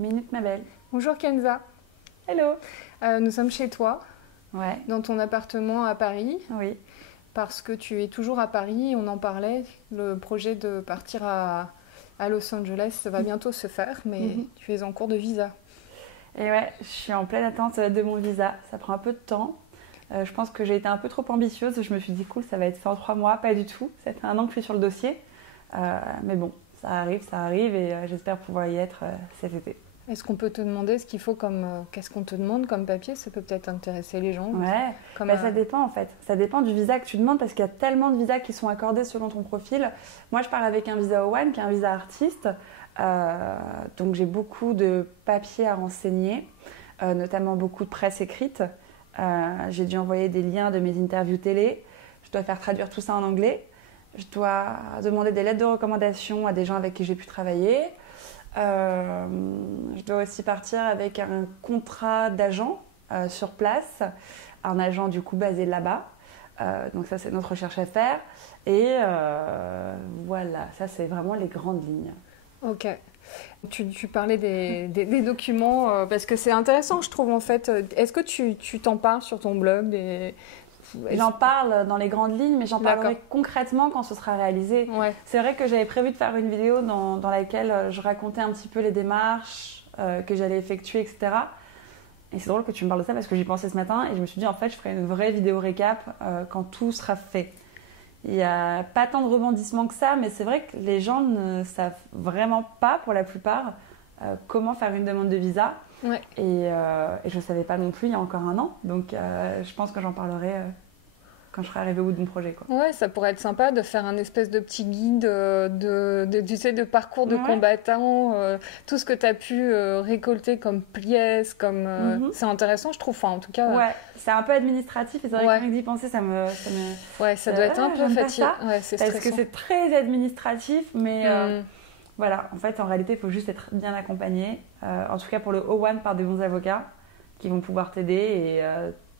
Minute ma belle. Bonjour Kenza. Hello. Nous sommes chez toi, Ouais. dans ton appartement à Paris, Oui. parce que tu es toujours à Paris, on en parlait, le projet de partir à Los Angeles va bientôt se faire, mais tu es en cours de visa. Et ouais, je suis en pleine attente de mon visa. Ça prend un peu de temps. Je pense que j'ai été un peu trop ambitieuse. Je me suis dit, cool, ça va être fait en 3 mois. Pas du tout. Ça fait 1 an que je suis sur le dossier. Mais bon, ça arrive et j'espère pouvoir y être cet été. Est-ce qu'on peut te demander ce qu'il faut qu'est-ce qu'on te demande comme papier? Ça peut peut-être intéresser les gens. Ouais, ça dépend en fait. Ça dépend du visa que tu demandes parce qu'il y a tellement de visas qui sont accordés selon ton profil. Moi, je pars avec un visa O1 qui est un visa artiste. Donc, j'ai beaucoup de papiers à renseigner, notamment beaucoup de presse écrite. J'ai dû envoyer des liens de mes interviews télé. Je dois faire traduire tout ça en anglais. Je dois demander des lettres de recommandation à des gens avec qui j'ai pu travailler. Je dois aussi partir avec un contrat d'agent sur place, un agent du coup basé là-bas. Donc ça, c'est notre recherche à faire. Et voilà, ça, c'est vraiment les grandes lignes. Ok. Tu parlais des documents, parce que c'est intéressant, je trouve, en fait. Est-ce que tu t'en parles sur ton blog J'en parle dans les grandes lignes, mais j'en parlerai concrètement quand ce sera réalisé. Ouais. C'est vrai que j'avais prévu de faire une vidéo dans laquelle je racontais un petit peu les démarches que j'allais effectuer, etc. Et c'est drôle que tu me parles de ça parce que j'y pensais ce matin et je me suis dit, en fait, je ferai une vraie vidéo récap quand tout sera fait. Il n'y a pas tant de rebondissements que ça, mais c'est vrai que les gens ne savent vraiment pas, pour la plupart, comment faire une demande de visa. Ouais. Et je ne savais pas non plus il y a encore 1 an. Donc je pense que j'en parlerai quand je serai arrivée au bout de mon projet, quoi. Ouais, ça pourrait être sympa de faire un espèce de petit guide tu sais, de parcours de combattant, tout ce que tu as pu récolter comme pièces, c'est intéressant, je trouve. Enfin, en tout cas, ouais, c'est un peu administratif et c'est vrai que rien que d'y penser, ça me... Ouais, ça doit être un peu fatigant. Ouais, c'est stressant. Parce que c'est très administratif, mais voilà, en fait, en réalité, il faut juste être bien accompagné. En tout cas, pour le O1, par des bons avocats qui vont pouvoir t'aider et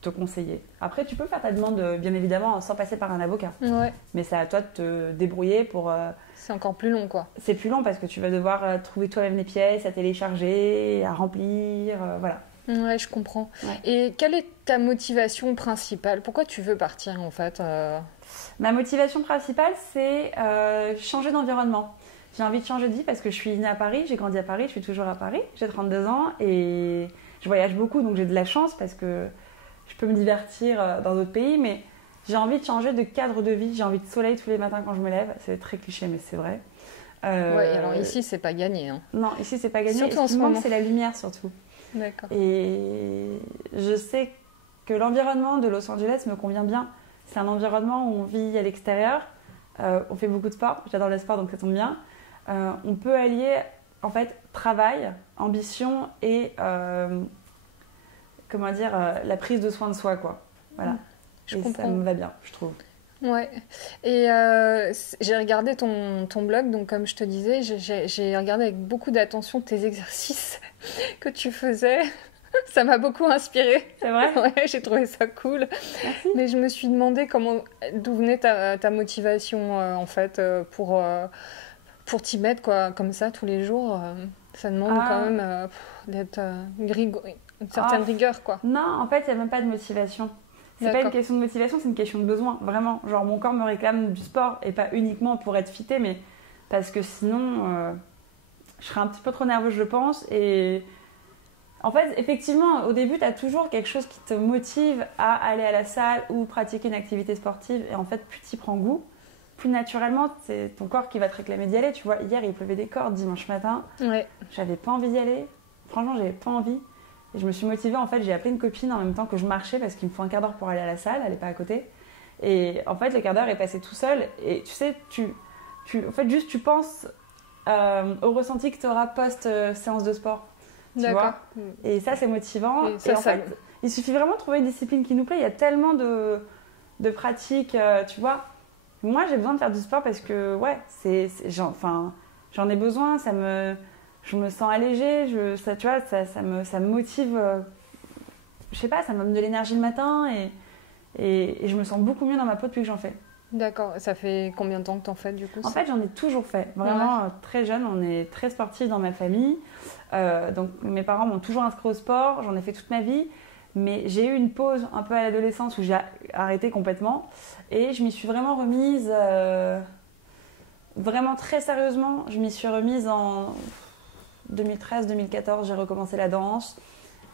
te conseiller. Après, tu peux faire ta demande, bien évidemment, sans passer par un avocat. Ouais. Mais c'est à toi de te débrouiller pour... C'est encore plus long, quoi. C'est plus long parce que tu vas devoir trouver toi-même les pièces à télécharger, à remplir, voilà. Ouais, je comprends. Ouais. Et quelle est ta motivation principale? Pourquoi tu veux partir, en fait Ma motivation principale, c'est changer d'environnement. J'ai envie de changer de vie parce que je suis née à Paris, j'ai grandi à Paris, je suis toujours à Paris, j'ai 32 ans et je voyage beaucoup, donc j'ai de la chance parce que je peux me divertir dans d'autres pays, mais j'ai envie de changer de cadre de vie, j'ai envie de soleil tous les matins quand je me lève, c'est très cliché mais c'est vrai. Ouais, alors ici c'est pas gagné. Hein. Non, ici c'est pas gagné, surtout et ce qui me manque c'est la lumière surtout. D'accord. Et je sais que l'environnement de Los Angeles me convient bien, c'est un environnement où on vit à l'extérieur, on fait beaucoup de sport, j'adore le sport donc ça tombe bien. On peut allier en fait travail, ambition et comment dire la prise de soin de soi, quoi. Voilà. Je comprends. Ça me va bien, je trouve. Ouais. Et j'ai regardé ton blog, donc comme je te disais, j'ai regardé avec beaucoup d'attention tes exercices que tu faisais. Ça m'a beaucoup inspirée. C'est vrai? Ouais, j'ai trouvé ça cool. Merci. Mais je me suis demandé d'où venait ta motivation en fait pour t'y mettre quoi, comme ça tous les jours. Ça demande quand même d'être une certaine rigueur, quoi. Non, en fait, il n'y a même pas de motivation. C'est pas une question de motivation, c'est une question de besoin, vraiment. Genre, mon corps me réclame du sport, et pas uniquement pour être fitée, mais parce que sinon, je serais un petit peu trop nerveuse, je pense. Et en fait, effectivement, au début, tu as toujours quelque chose qui te motive à aller à la salle ou pratiquer une activité sportive. Et en fait, plus tu y prends goût, plus naturellement, c'est ton corps qui va te réclamer d'y aller. Tu vois, hier, il pleuvait des cordes dimanche matin. Ouais. J'avais pas envie d'y aller. Franchement, j'avais pas envie. Et je me suis motivée, en fait, j'ai appelé une copine en même temps que je marchais parce qu'il me faut 1/4 d'heure pour aller à la salle, elle n'est pas à côté. Et en fait, le 1/4 d'heure est passé tout seul. Et tu sais, en fait, juste tu penses au ressenti que tu auras post-séance de sport. Tu vois. Et ça, c'est motivant. Et en fait, il suffit vraiment de trouver une discipline qui nous plaît. Il y a tellement de pratiques, tu vois. Moi, j'ai besoin de faire du sport parce que, ouais, j'en ai besoin, je me sens allégée, tu vois, ça me motive, je sais pas, ça me donne de l'énergie le matin et je me sens beaucoup mieux dans ma peau depuis que j'en fais. D'accord. Ça fait combien de temps que t'en fais du coup? En fait, j'en ai toujours fait. Vraiment, très jeune, on est très sportifs dans ma famille. Donc, mes parents m'ont toujours inscrit au sport. J'en ai fait toute ma vie. Mais j'ai eu une pause un peu à l'adolescence où j'ai arrêté complètement. Et je m'y suis vraiment remise, vraiment très sérieusement. Je m'y suis remise en 2013-2014. J'ai recommencé la danse.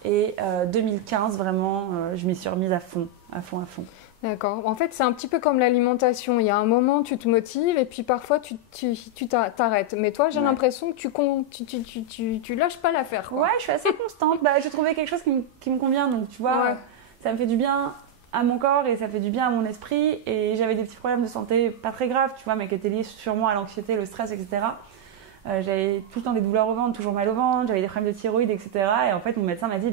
Et 2015, vraiment, je m'y suis remise à fond, à fond, à fond. D'accord. En fait, c'est un petit peu comme l'alimentation. Il y a un moment, tu te motives et puis parfois, tu t'arrêtes. Mais toi, j'ai l'impression que tu lâches pas l'affaire, quoi. Ouais, je suis assez constante. J'ai trouvé quelque chose qui me convient. Donc, tu vois, ça me fait du bien à mon corps et ça fait du bien à mon esprit. Et j'avais des petits problèmes de santé pas très graves, tu vois, mais qui étaient liés sûrement à l'anxiété, le stress, etc. J'avais tout le temps des douleurs au ventre, toujours mal au ventre, j'avais des problèmes de thyroïde, etc. Et en fait, mon médecin m'a dit,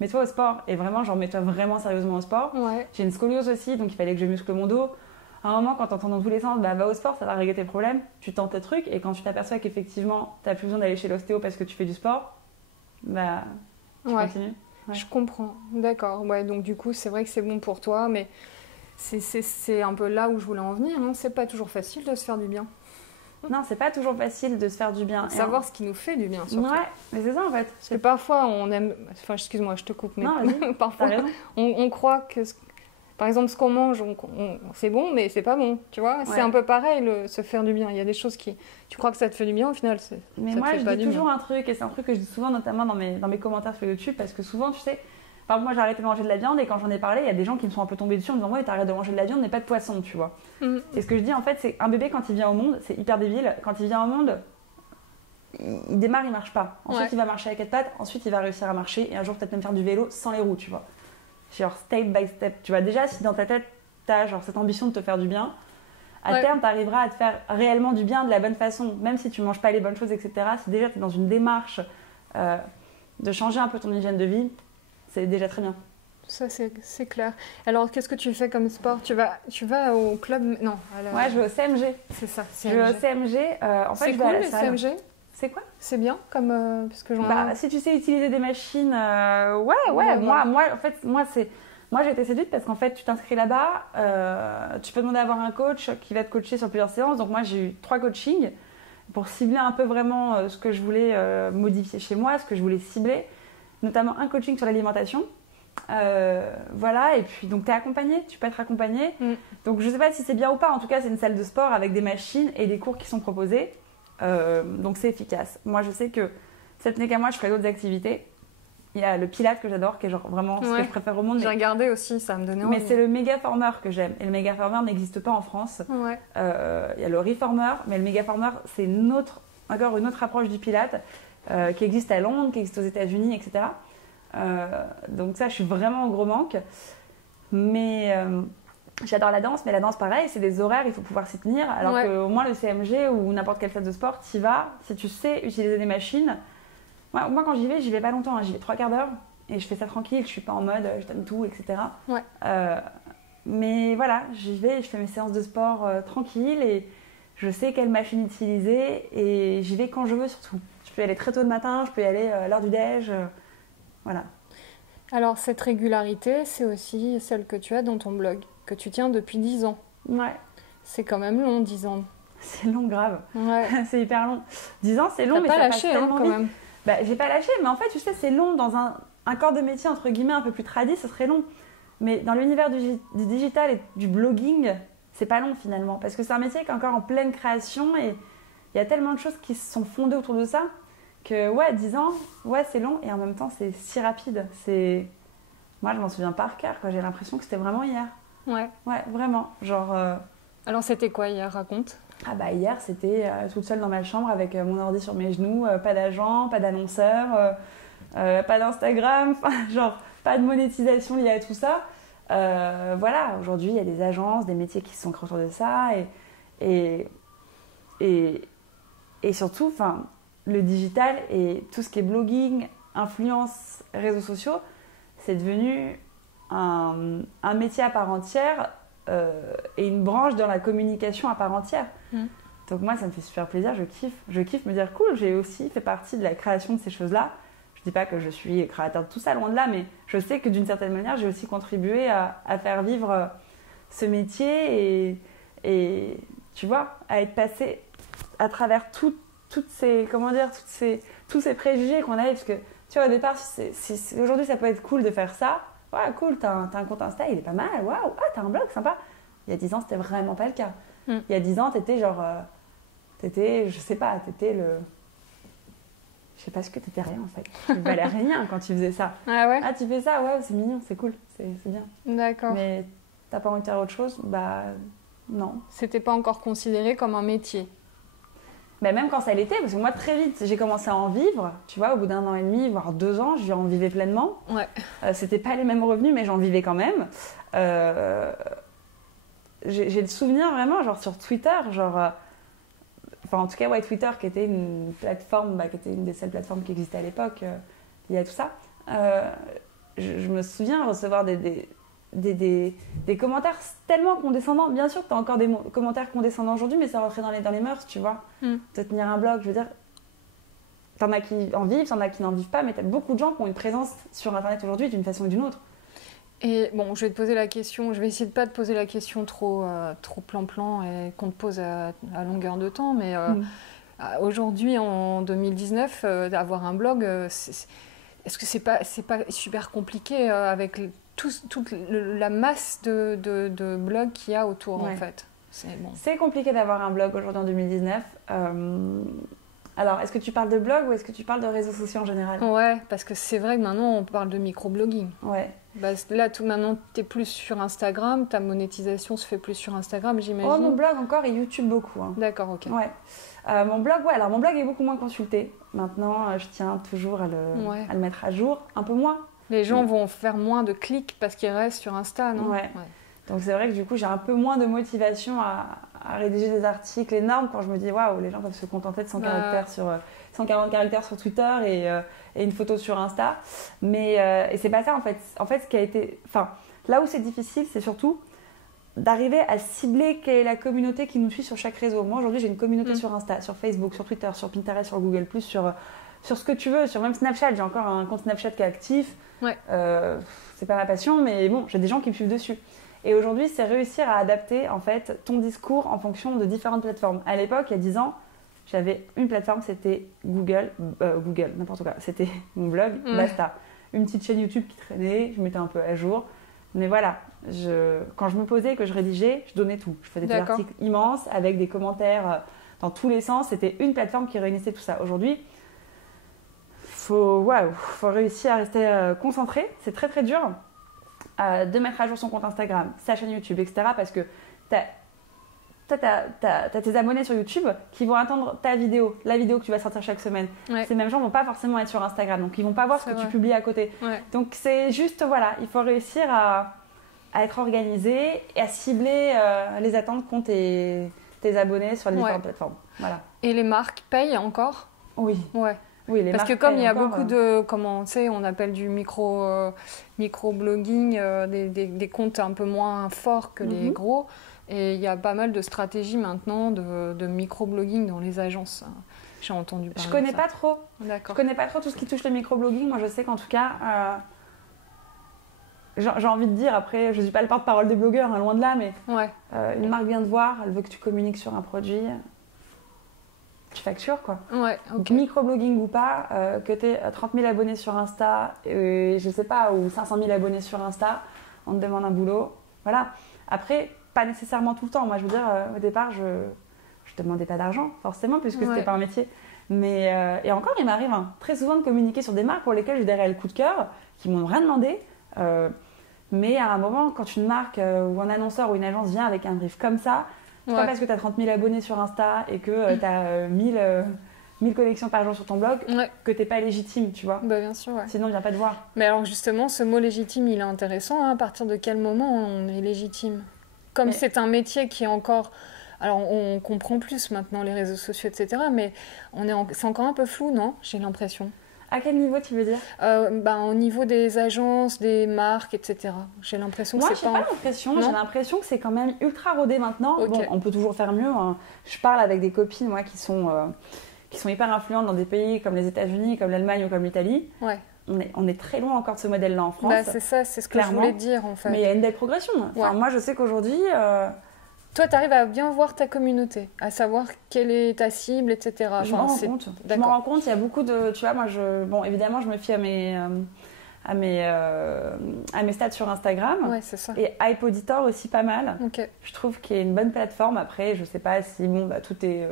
mets-toi au sport. Et vraiment, genre, mets-toi vraiment sérieusement au sport. Ouais. J'ai une scoliose aussi, donc il fallait que je muscle mon dos. À un moment, quand t'entends dans tous les sens, va au sport, ça va régler tes problèmes. Tu tentes tes trucs, et quand tu t'aperçois qu'effectivement, t'as plus besoin d'aller chez l'ostéo parce que tu fais du sport, tu continues. Ouais. Je comprends. D'accord. Ouais, donc du coup, c'est vrai que c'est bon pour toi, mais c'est un peu là où je voulais en venir. Hein. C'est pas toujours facile de se faire du bien. Non, c'est pas toujours facile de se faire du bien. Savoir ce qui nous fait du bien, surtout. Ouais, mais c'est ça en fait. Parce que parfois, on aime... Enfin, excuse-moi, je te coupe, mais non, parfois, on croit que... Par exemple, ce qu'on mange, c'est bon, mais c'est pas bon, tu vois. C'est un peu pareil, se faire du bien. Il y a des choses qui... Tu crois que ça te fait du bien, au final, mais moi, je dis toujours un truc, et c'est un truc que je dis souvent, notamment dans mes commentaires sur YouTube, parce que souvent, tu sais... Par exemple, moi, j'ai arrêté de manger de la viande, et quand j'en ai parlé, il y a des gens qui me sont un peu tombés dessus en me disant « Ouais, t'arrêtes de manger de la viande, mais pas de poisson, tu vois. Et ce que je dis, en fait, c'est un bébé, quand il vient au monde, c'est hyper débile. Quand il vient au monde, il démarre, il marche pas. Ensuite, il va marcher à quatre pattes. Ensuite, il va réussir à marcher. Et un jour, peut-être même faire du vélo sans les roues, tu vois. Genre, step by step. Tu vois, déjà, si dans ta tête, t'as genre cette ambition de te faire du bien, à terme, t'arriveras à te faire réellement du bien de la bonne façon. Même si tu manges pas les bonnes choses, etc. Si déjà, t'es dans une démarche de changer un peu ton hygiène de vie, c'est déjà très bien. Ça, c'est clair. Alors, qu'est-ce que tu fais comme sport? Tu vas au club? Non. Ouais, je vais au CMG. C'est ça, CMG. Je vais au CMG. En fait, c'est cool, le CMG. C'est quoi? C'est bien, comme... parce que si tu sais utiliser des machines, ouais. Moi, j'ai été séduite parce qu'en fait, tu t'inscris là-bas, tu peux demander à avoir un coach qui va te coacher sur plusieurs séances. Donc moi, j'ai eu 3 coachings pour cibler un peu vraiment ce que je voulais modifier chez moi, ce que je voulais cibler. Notamment un coaching sur l'alimentation. Voilà, et puis donc tu es accompagné, tu peux être accompagné. Donc je sais pas si c'est bien ou pas, en tout cas, c'est une salle de sport avec des machines et des cours qui sont proposés. Donc c'est efficace. Moi, je sais que si ce n'est qu'à moi, je ferai d'autres activités. Il y a le Pilates que j'adore, qui est genre vraiment ce que je préfère au monde. J'ai regardé aussi, ça me donnait envie. Mais c'est le Megaformer que j'aime. Et le Megaformer n'existe pas en France. Ouais. Il y a le Reformer, mais le Megaformer, c'est encore une autre approche du Pilates qui existe à Londres, qui existe aux États-Unis, etc. Donc ça, je suis vraiment en gros manque. Mais j'adore la danse, mais la danse, pareil, c'est des horaires, il faut pouvoir s'y tenir. Alors qu'au moins le CMG ou n'importe quelle salle de sport, t'y vas, si tu sais utiliser des machines. Moi quand j'y vais pas longtemps, hein, j'y vais 3 quarts d'heure et je fais ça tranquille, je suis pas en mode je donne tout, etc. Ouais. Mais voilà, j'y vais, je fais mes séances de sport tranquille et je sais quelle machine utiliser et j'y vais quand je veux surtout. Je peux y aller très tôt le matin, je peux y aller à l'heure du déj, voilà. Alors cette régularité, c'est aussi celle que tu as dans ton blog, que tu tiens depuis 10 ans. Ouais. C'est quand même long, 10 ans. C'est long, grave. Ouais. C'est hyper long. 10 ans, c'est long, t'as mais pas ça lâché, passe tellement quand vite. même. J'ai pas lâché, mais en fait, tu sais, c'est long dans un corps de métier, entre guillemets, un peu plus tradit, ce serait long. Mais dans l'univers du digital et du blogging, c'est pas long finalement, parce que c'est un métier qui est encore en pleine création et il y a tellement de choses qui se sont fondées autour de ça que, 10 ans, c'est long et en même temps, c'est si rapide. Moi, je m'en souviens par cœur, quoi. J'ai l'impression que c'était vraiment hier. Ouais. Ouais, vraiment. Genre... Alors, c'était quoi hier? Raconte. Hier, c'était toute seule dans ma chambre avec mon ordi sur mes genoux, pas d'agent, pas d'annonceur, pas d'Instagram, genre pas de monétisation liée à tout ça. Voilà, aujourd'hui, il y a des agences, des métiers qui se sont créés autour de ça et surtout, le digital et tout ce qui est blogging, influence, réseaux sociaux, c'est devenu un métier à part entière et une branche dans la communication à part entière. Donc moi, ça me fait super plaisir, je kiffe me dire cool, j'ai aussi fait partie de la création de ces choses-là. Je dis pas que je suis créateur de tout ça, loin de là, mais je sais que d'une certaine manière, j'ai aussi contribué à faire vivre ce métier Et tu vois, à être passé à travers toutes ces, comment dire, tous ces préjugés qu'on avait, parce que tu vois, au départ, aujourd'hui ça peut être cool de faire ça. Ouais, cool, t'as un compte Insta, il est pas mal, waouh, ah, t'as un blog, sympa. Il y a 10 ans, c'était vraiment pas le cas. Il y a 10 ans, t'étais genre, je sais pas, t'étais le... Je sais pas ce que t'étais rien en fait. Tu valais rien quand tu faisais ça. Ah ouais? Ah, tu fais ça, ouais, c'est mignon, c'est cool, c'est bien. D'accord. Mais t'as pas envie de faire autre chose? Bah, non. C'était pas encore considéré comme un métier. Mais même quand ça l'était, parce que moi très vite j'ai commencé à en vivre, tu vois, au bout d'1 an et demi, voire 2 ans, j'en vivais pleinement. Ouais. C'était pas les mêmes revenus, mais j'en vivais quand même. J'ai le souvenir vraiment, genre sur Twitter, genre. Enfin, en tout cas, ouais, Twitter, qui était une plateforme, qui était une des seules plateformes qui existait à l'époque, il y a tout ça. Je me souviens recevoir des commentaires tellement condescendants. Bien sûr que tu as encore des commentaires condescendants aujourd'hui, mais ça rentrait dans les mœurs, tu vois. De tenir un blog, je veux dire, t'en as qui en vivent, t'en as qui n'en vivent pas, mais t'as beaucoup de gens qui ont une présence sur Internet aujourd'hui d'une façon ou d'une autre. Et bon, je vais te poser la question, je vais essayer de pas te poser la question trop plan-plan et qu'on te pose à longueur de temps, mais aujourd'hui, en 2019, avoir un blog, est-ce que c'est pas super compliqué avec toute la masse de blogs qu'il y a autour, en fait? C'est compliqué d'avoir un blog aujourd'hui en 2019. Alors, est-ce que tu parles de blog ou est-ce que tu parles de réseaux sociaux en général? Ouais, parce que c'est vrai que maintenant, on parle de microblogging. Ouais. Là, maintenant, tu es plus sur Instagram, ta monétisation se fait plus sur Instagram, j'imagine. Oh, mon blog encore et YouTube beaucoup. Hein. D'accord, ok. Ouais. Mon blog, alors mon blog est beaucoup moins consulté. Maintenant, je tiens toujours à le mettre à jour, un peu moins. Les gens vont faire moins de clics parce qu'ils restent sur Insta, non? Ouais. Donc c'est vrai que du coup, j'ai un peu moins de motivation à rédiger des articles énormes quand je me dis waouh, les gens peuvent se contenter de 140 caractères sur Twitter et une photo sur Insta. Mais et c'est pas ça en fait. En fait, ce qui a été, là où c'est difficile, c'est surtout d'arriver à cibler quelle est la communauté qui nous suit sur chaque réseau. Moi aujourd'hui, j'ai une communauté sur Insta, sur Facebook, sur Twitter, sur Pinterest, sur Google+, sur ce que tu veux, sur même Snapchat. J'ai encore un compte Snapchat qui est actif. Ouais. C'est pas ma passion, mais bon, j'ai des gens qui me suivent dessus. Et aujourd'hui, c'est réussir à adapter en fait ton discours en fonction de différentes plateformes. À l'époque, il y a 10 ans, j'avais une plateforme, c'était Google, n'importe quoi. C'était mon blog, basta. Une petite chaîne YouTube qui traînait, je mettais un peu à jour. Mais voilà, quand je me posais, que je rédigeais, je donnais tout. Je faisais des articles immenses avec des commentaires dans tous les sens. C'était une plateforme qui réunissait tout ça. Aujourd'hui, faut réussir à rester concentré. C'est très très dur. De mettre à jour son compte Instagram, sa chaîne YouTube, etc. Parce que t'as tes abonnés sur YouTube qui vont attendre ta vidéo, la vidéo que tu vas sortir chaque semaine. Ouais. Ces mêmes gens vont pas forcément être sur Instagram, donc ils vont pas voir ce que tu publies à côté. Ouais. Donc c'est juste, il faut réussir à être organisé et à cibler les attentes qu'ont tes abonnés sur les différentes plateformes. Voilà. Et les marques payent encore? Oui. Ouais. Oui, parce que comme il y a beaucoup de, comment tu sais, on appelle du micro-blogging, des comptes un peu moins forts que les gros, et il y a pas mal de stratégies maintenant de micro-blogging dans les agences. J'ai entendu parler. Je connais pas trop. D'accord. Je connais pas trop tout ce qui touche le micro-blogging. Moi, je sais qu'en tout cas, j'ai envie de dire, après, je suis pas le porte-parole des blogueurs, loin de là, mais une marque vient te voir, elle veut que tu communiques sur un produit. Tu factures quoi. Ouais, okay. Microblogging ou pas, que tu aies 30 000 abonnés sur Insta, je sais pas, ou 500 000 abonnés sur Insta, on te demande un boulot. Voilà. Après, pas nécessairement tout le temps. Moi, je veux dire, au départ, je te demandais pas d'argent, forcément, puisque c'était pas un métier. Mais, et encore, il m'arrive très souvent de communiquer sur des marques pour lesquelles j'ai des réels coups de cœur, qui m'ont rien demandé. Mais à un moment, quand une marque ou un annonceur ou une agence vient avec un brief comme ça, c'est pas parce que tu as 30 000 abonnés sur Insta et que tu as 1000 connexions par jour sur ton blog que tu n'es pas légitime, tu vois. Bah, bien sûr, Sinon, on ne vient pas te voir. Mais alors justement, ce mot légitime, il est intéressant. À partir de quel moment on est légitime? Comme c'est un métier qui est encore... Alors, on comprend plus maintenant les réseaux sociaux, etc. Mais c'est encore un peu flou, non? J'ai l'impression. À quel niveau tu veux dire? Au niveau des agences, des marques, etc. J'ai l'impression que c'est pas... Moi, j'ai l'impression que c'est quand même ultra rodé maintenant. Okay. Bon, on peut toujours faire mieux. Hein. Je parle avec des copines, moi, qui sont hyper influentes dans des pays comme les États-Unis, comme l'Allemagne ou comme l'Italie. Ouais. On est très loin encore de ce modèle-là en France. C'est ça, c'est ce que je voulais dire, en fait. Mais il y a une belle progression. Enfin, moi, je sais qu'aujourd'hui... toi, tu arrives à bien voir ta communauté, à savoir quelle est ta cible, etc. Je m'en rends compte. Je m'en rends compte, il y a beaucoup de... Tu vois, moi, bon, évidemment, je me fie à mes stats sur Instagram. Ouais, c'est ça. Et Hype Auditor aussi pas mal. Okay. Je trouve qu'il y a une bonne plateforme. Après, je sais pas si tout est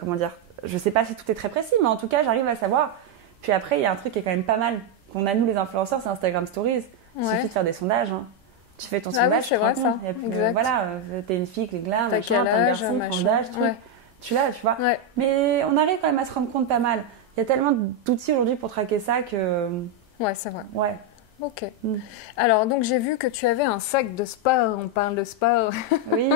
comment dire, je sais pas si tout est très précis, mais en tout cas, j'arrive à savoir. Puis après, il y a un truc qui est quand même pas mal qu'on a nous les influenceurs, c'est Instagram Stories. Il suffit de faire des sondages. Hein. Tu fais ton sondage, oui, c'est vrai ça. Voilà, t'es une fille, les glands, t'as quel âge, t'es un garçon, d'âge, truc. Ouais. Tu l'as, tu vois. Ouais. Mais on arrive quand même à se rendre compte pas mal. Il y a tellement d'outils aujourd'hui pour traquer ça que... Ouais, c'est vrai. Ouais. Ok. Alors, donc j'ai vu que tu avais un sac de sport. On parle de sport. Oui.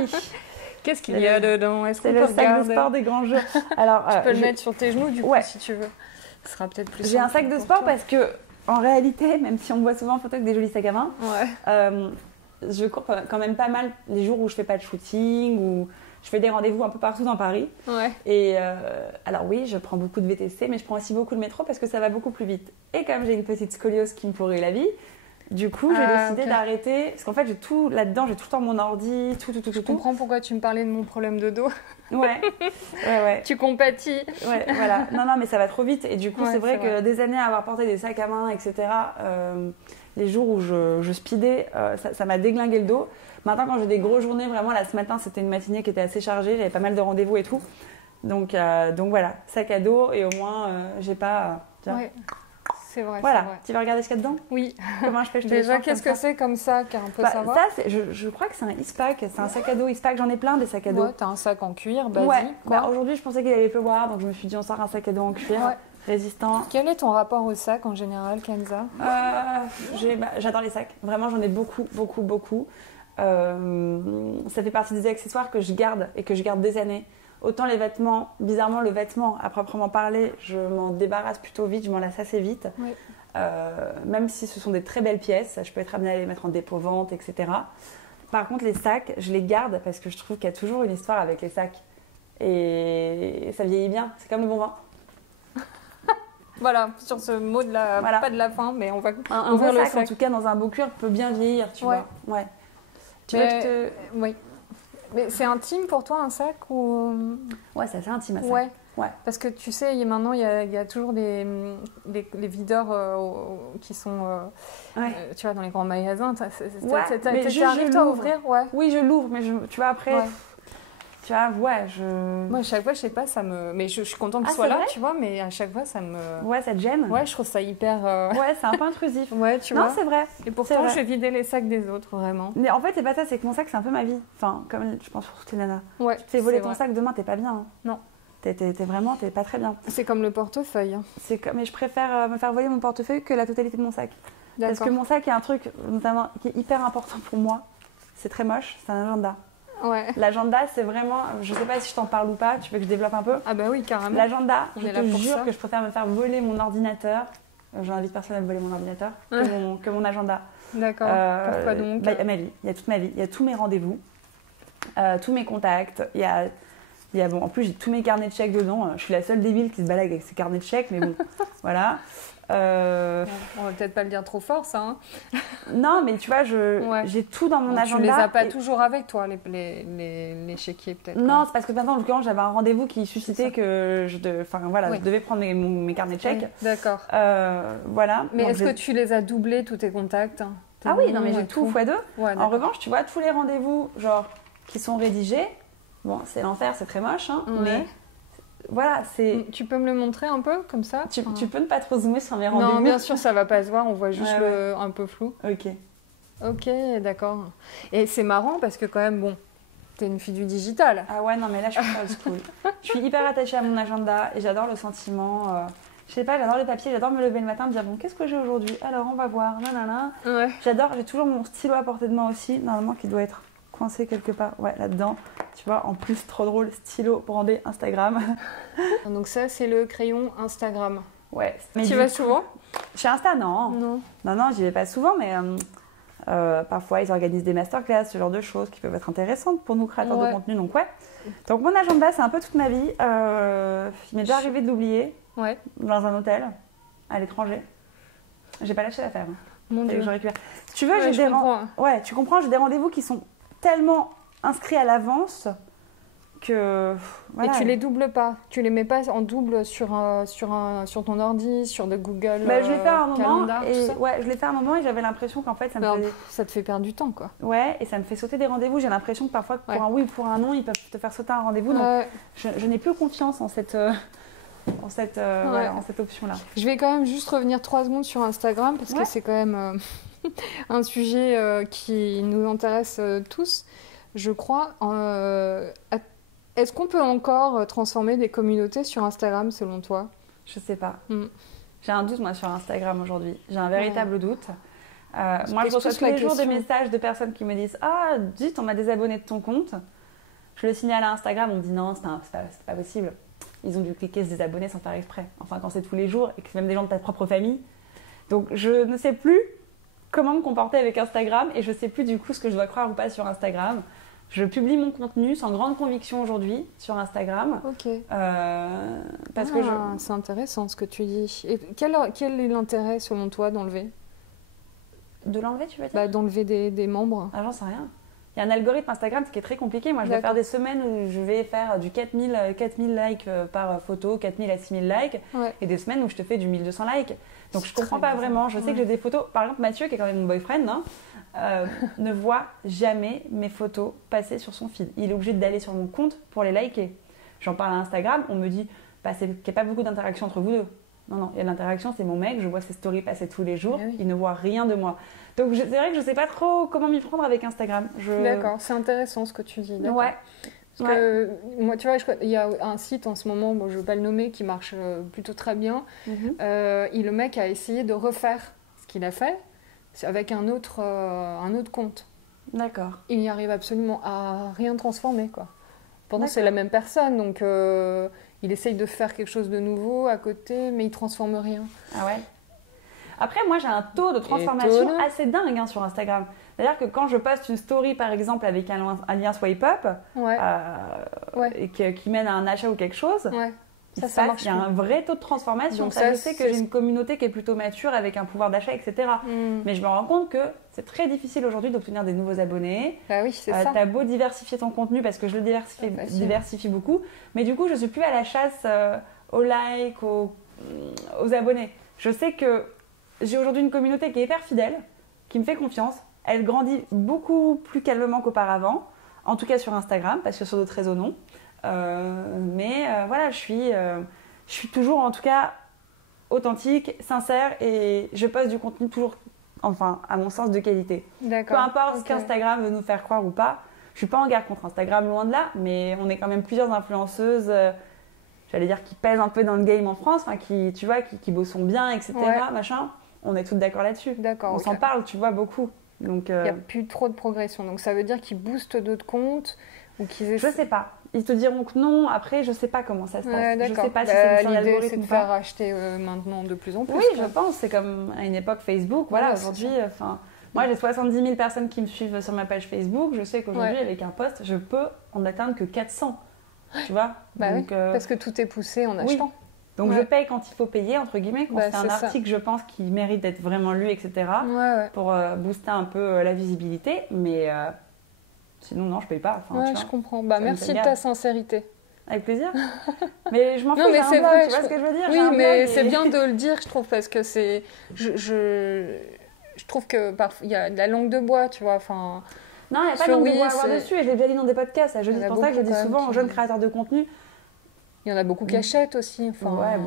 Qu'est-ce qu'il y a dedans? Est-ce qu'on peut regarder? C'est le sac de sport des grands jeux. Alors, tu peux le mettre sur tes genoux, du coup, si tu veux. Ce sera peut-être plus simple. J'ai un sac de sport parce que, en réalité, même si on me voit souvent en photo avec des jolis sacs à main, je cours quand même pas mal les jours où je fais pas de shooting ou je fais des rendez-vous un peu partout dans Paris. Ouais. Et alors oui, je prends beaucoup de VTC, mais je prends aussi beaucoup de métro parce que ça va beaucoup plus vite. Et comme j'ai une petite scoliose qui me pourrit la vie, du coup, j'ai décidé d'arrêter. Parce qu'en fait, j'ai tout là-dedans, j'ai tout le temps mon ordi, tout. Je comprends pourquoi tu me parlais de mon problème de dos. Ouais. Tu compatis. Ouais, voilà. Non, mais ça va trop vite. Et du coup, c'est vrai que des années à avoir porté des sacs à main, etc., les jours où je speedais, ça m'a déglingué le dos. Maintenant, quand j'ai des grosses journées, vraiment, là, ce matin, c'était une matinée qui était assez chargée. J'avais pas mal de rendez-vous et tout. Donc voilà, sac à dos et au moins, j'ai pas... ouais. C'est vrai. Voilà, c'est vrai. Tu vas regarder ce qu'il y a dedans? Oui. Comment je fais? Déjà, qu'est-ce que c'est comme sac, un peu savoir? Ça, je crois que c'est un Eastpak, c'est un sac à dos Eastpak. J'en ai plein des sacs à dos. Ouais, t'as un sac en cuir, basique. Ouais. Aujourd'hui, je pensais qu'il allait pleuvoir, donc je me suis dit on sort un sac à dos en cuir, résistant. Quel est ton rapport au sac en général, Kenza? J'adore les sacs. Vraiment, j'en ai beaucoup. Ça fait partie des accessoires que je garde et que je garde des années. Autant les vêtements, bizarrement le vêtement à proprement parler, je m'en débarrasse plutôt vite, je m'en lasse assez vite. Oui. Même si ce sont des très belles pièces, je peux être amenée à les mettre en dépôt-vente, etc. Par contre, les sacs, je les garde parce que je trouve qu'il y a toujours une histoire avec les sacs. Et ça vieillit bien, c'est comme le bon vin. Voilà, sur ce mot de la... Pas de la fin, mais on va un beau sac, en tout cas, dans un beau cuir, peut bien vieillir, tu vois. Ouais. Tu veux que je te... Oui. Mais c'est intime pour toi un sac ou... Ouais, c'est assez intime un sac. Ouais. Parce que tu sais, maintenant il y a toujours les videurs qui sont tu vois, dans les grands magasins. T'arrives toi à ouvrir? Oui, je l'ouvre, mais tu vois, après... Tu vois, moi à chaque fois, je sais pas, ça me... Mais je suis contente qu'il soit là, tu vois, mais à chaque fois, ça me... Ouais, ça te gêne? Ouais, je trouve ça hyper... Ouais, c'est un peu intrusif. Ouais, tu vois. Non, c'est vrai. Et pourtant, je vais vider les sacs des autres, vraiment. Mais en fait, c'est pas ça, c'est que mon sac, c'est un peu ma vie. Enfin, comme je pense pour toutes les nanas. Ouais, tu te fais voler ton sac demain, t'es pas bien. Hein. Non. T'es pas très bien. C'est comme le portefeuille. Mais je préfère me faire voler mon portefeuille que la totalité de mon sac. Parce que mon sac, il y a un truc, notamment, qui est hyper important pour moi. C'est très moche, c'est un agenda. Ouais. L'agenda, c'est vraiment... Je sais pas si je t'en parle ou pas, tu veux que je développe un peu? Ah bah oui, carrément. L'agenda, je te jure que je préfère me faire voler mon ordinateur. J'invite personne à me voler mon ordinateur que mon agenda. D'accord. Pourquoi donc? Ma vie. Il y a toute ma vie. Il y a tous mes rendez-vous, tous mes contacts. Il y a en plus, j'ai tous mes carnets de chèques dedans. Je suis la seule débile qui se balade avec ses carnets de chèques, mais bon, voilà. On va peut-être pas le dire trop fort, ça. Hein. Non, mais tu vois, j'ai tout dans mon agenda. Tu les as pas toujours avec toi, les chéquiers, peut-être? Non, c'est parce que maintenant, en l'occurrence, j'avais un rendez-vous qui suscitait que je devais prendre mes carnets de chèques. Oui, d'accord. Voilà. Mais est-ce que tu les as doublés, tous tes contacts? Ah oui, non, mais j'ai tout x2. Ouais, en revanche, tu vois, tous les rendez-vous, genre, qui sont rédigés, bon, c'est l'enfer, c'est très moche, hein, mais... Voilà, c'est... Tu peux me le montrer un peu, comme ça? Tu peux ne pas trop zoomer sur mes rendez-vous? Non, bien sûr, ça va pas se voir, on voit juste un peu flou. Ok, d'accord. Et c'est marrant parce que quand même, bon, t'es une fille du digital. Ah ouais, non, mais là, je suis pas old school. Je suis hyper attachée à mon agenda et j'adore le sentiment... Je sais pas, j'adore les papiers, j'adore me lever le matin et me dire, bon, qu'est-ce que j'ai aujourd'hui? Alors, on va voir, nanana. Ouais. J'ai toujours mon stylo à portée de main aussi, normalement, qui doit être coincé quelque part, là-dedans. Tu vois, en plus, trop drôle, stylo brandé Instagram. Donc ça, c'est le crayon Instagram. Ouais. Tu vas souvent? Chez Insta, non. Non, j'y vais pas souvent, mais parfois, ils organisent des masterclass, ce genre de choses qui peuvent être intéressantes pour nous, créateurs de contenu. Donc, Donc, mon agenda, c'est un peu toute ma vie. Il m'est déjà arrivé de l'oublier dans un hôtel à l'étranger. J'ai pas lâché l'affaire. Mon Dieu. Je récupère. Si tu veux, j'ai des comprends. Ouais, tu comprends, j'ai des rendez-vous qui sont tellement inscrits à l'avance que voilà. Et tu les doubles pas, tu les mets pas en double sur ton ordi, sur de Google je l'ai fait à un moment Calendar, et tout ça. ouais, je l'ai fait à un moment et j'avais l'impression qu'en fait ça te fait perdre du temps quoi. Ouais, et ça me fait sauter des rendez-vous. J'ai l'impression que parfois pour un oui ou pour un non, ils peuvent te faire sauter un rendez-vous. Donc je n'ai plus confiance en cette option-là. Je vais quand même juste revenir 3 secondes sur Instagram parce que c'est quand même un sujet qui nous intéresse tous, je crois. Est-ce qu'on peut encore transformer des communautés sur Instagram selon toi? Je sais pas. J'ai un doute moi sur Instagram aujourd'hui. J'ai un véritable doute. Moi, je reçois tous les jours des messages de personnes qui me disent « Ah, zut, on m'a désabonné de ton compte. » Je le signale à Instagram, on me dit « Non, c'est pas possible. Ils ont dû cliquer se désabonner sans faire exprès. » Enfin, quand c'est tous les jours et que c'est même des gens de ta propre famille. Donc, je ne sais plus comment me comporter avec Instagram et je ne sais plus du coup ce que je dois croire ou pas sur Instagram. Je publie mon contenu sans grande conviction aujourd'hui sur Instagram. Ok. Parce que c'est intéressant ce que tu dis. Et quel est l'intérêt selon toi d'enlever? De l'enlever, tu veux dire? D'enlever des membres. Ah, j'en sais rien. Il y a un algorithme Instagram qui est très compliqué. Moi, je vais faire des semaines où je vais faire du 4000 likes par photo, 4000 à 6000 likes, et des semaines où je te fais du 1200 likes. Donc, je comprends pas vraiment. Je sais que j'ai des photos. Par exemple, Mathieu, qui est quand même mon boyfriend, ne voit jamais mes photos passer sur son feed. Il est obligé d'aller sur mon compte pour les liker. J'en parle à Instagram, on me dit qu'il n'y a pas beaucoup d'interaction entre vous deux. Non, il y a de l'interaction, c'est mon mec, je vois ses stories passer tous les jours, il ne voit rien de moi. Donc c'est vrai que je ne sais pas trop comment m'y prendre avec Instagram. D'accord, c'est intéressant ce que tu dis. Ouais. Parce que moi, tu vois, il y a un site en ce moment, je ne veux pas le nommer, qui marche plutôt très bien. Et le mec a essayé de refaire ce qu'il a fait avec un autre compte. D'accord. Il n'y arrive absolument à rien transformer, quoi. Pourtant, c'est la même personne, donc il essaye de faire quelque chose de nouveau à côté, mais il ne transforme rien. Ah ouais. Après, moi, j'ai un taux de transformation assez dingue sur Instagram. C'est-à-dire que quand je poste une story, par exemple, avec un lien swipe up, et qui mène à un achat ou quelque chose, ça marche. Il y a un vrai taux de transformation. Donc je sais que j'ai une communauté qui est plutôt mature, avec un pouvoir d'achat, etc. Mais je me rends compte que c'est très difficile aujourd'hui d'obtenir des nouveaux abonnés. Bah oui, c'est ça. T'as beau diversifier ton contenu, parce que je le diversifie beaucoup, mais du coup, je ne suis plus à la chasse aux likes, aux abonnés. Je sais que j'ai aujourd'hui une communauté qui est hyper fidèle, qui me fait confiance. Elle grandit beaucoup plus calmement qu'auparavant, en tout cas sur Instagram, parce que sur d'autres réseaux, non. Mais voilà, je suis toujours en tout cas authentique, sincère, et je poste du contenu toujours, enfin, à mon sens, de qualité. Peu importe ce qu'Instagram veut nous faire croire ou pas. Je suis pas en guerre contre Instagram, loin de là, mais on est quand même plusieurs influenceuses, j'allais dire, qui pèsent un peu dans le game en France, qui, tu vois, qui bossent bien, etc. Machin. On est toutes d'accord là-dessus. On s'en parle, tu vois, beaucoup. Donc, il n'y a plus trop de progression. Donc ça veut dire qu'ils boostent d'autres comptes ou qu'ils Je sais pas. Ils te diront que non. Après, je sais pas comment ça se passe. Je sais pas si c'est l'idée, c'est de faire acheter maintenant de plus en plus. Oui, je pense. C'est comme à une époque Facebook. Voilà, aujourd'hui, moi, j'ai 70 000 personnes qui me suivent sur ma page Facebook. Je sais qu'aujourd'hui, avec un post, je peux en atteindre que 400. Tu vois. Donc, parce que tout est poussé en achetant. Donc je paye quand il faut payer, entre guillemets, quand c'est un article, je pense, qui mérite d'être vraiment lu, etc. Pour booster un peu la visibilité. Mais sinon, non, je paye pas. Enfin, je comprends. Merci de ta sincérité. Avec plaisir. Mais je m'en fous, non, mais c'est vrai, tu vois ce que je veux dire? Oui, mais c'est bien de le dire, je trouve, parce que c'est... Je trouve que il y a de la langue de bois, tu vois, enfin... Non, il n'y a pas de langue de bois à avoir dessus, et je l'ai déjà dit dans des podcasts. C'est pour ça que je dis souvent aux jeunes créateurs de contenu. Il y en a beaucoup qui achètent aussi.